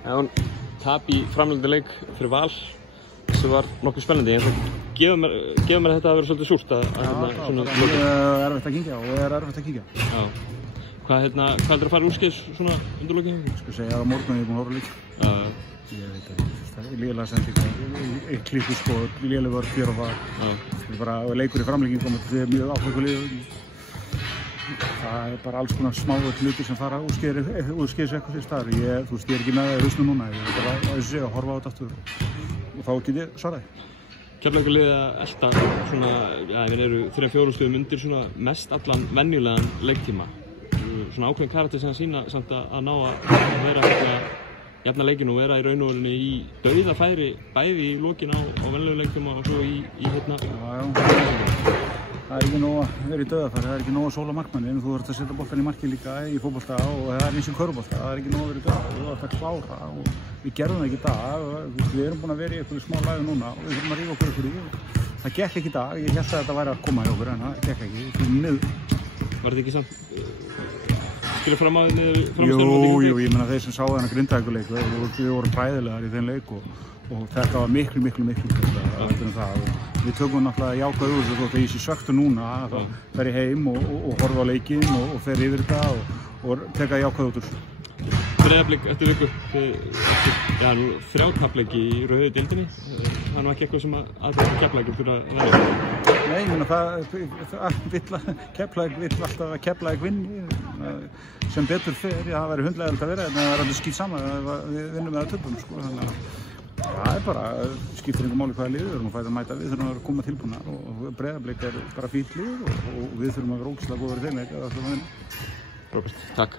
Já, tap í framlengda leik fyrir Val sem var nokkuð spennandi, en það gefur mér þetta að vera svolítið súrt að svona erfitt að kyngja og erfitt að kyngja. Já. Hvað heldur að fara úrskeiðis svona undir lokin? Ég skal segja að á morgun ég er búinn að horfa leik. Ég veit ekki, það er lélega sendingar, eitt klíku skot, lélega vörð hér og það. Það er bara leikur í framlenging og þetta er mjög áhugalið. Það er bara alls konar smáður hlutir sem fara úrskeiðis eitthvað til staðar. Þú veist, ég er ekki með það í hausnum núna, ég er bara að þessu segja að horfa á þetta aftur og þá get ég svaraði. Keflavíkurliðið að elta svona, við eru 3-4 stöðum undir svona mest allan venjulegan leiktíma. Svona ákveðin karakter sem sína samt að ná að vera jafna leikinn og vera í raun og verunni í dauðafæri bæði í lokin á venjulegum leiktíma og svo í Það er ekki nóg að vera í dauðafæri, það er ekki nóg að sóla markmanni, en þú þarf að setja boltann í markið líka í fótbolta og það er eins og körfubolta, það er ekki nóg að vera í dauðafæri, þú þarf að klára og við gerðum það ekki í dag, við erum búin að vera í einhverju smá lagi núna og við þurfum að rífa okkur ykkur í. Það gekk ekki í dag, ég hélt að þetta væri að koma í okkur en það gekk ekki, því miður. Var þetta ekki samt skilja fram á því niður Jú, ég meina þeir sem sáu þennan Grindavíkurleik, við vorum hræðilegar í þeim leik og þetta var miklu betur en það. Við tökum náttúrulega jákvæð úr þessu þótt að ég sé söktur núna, þá fer ég heim og horfa á leikinn og fer yfir þetta og teka jákvæð út úr þessu. Breiðablik eftir viku, nú 3 tapleiki í rauðu deildinni, það er nú ekki eitthvað sem að Keflavíkur þurfa að vera. Nei, ég meina Keflavík vill alltaf að Keflavík vinni, sem betur fer, það væri hundlegilegt að vera, en það er alveg skýt saman að við vinnum með að töpum, sko, þannig að það er bara, skiptir einhver máli hvaða lið við erum að fæta að mæta, við þurfum að koma tilbúnar og Breiðablik er bara fínt lið og við þurfum að vera ógeðslega góðir í þeim leik að það þurfum að vinna. Róbert, takk.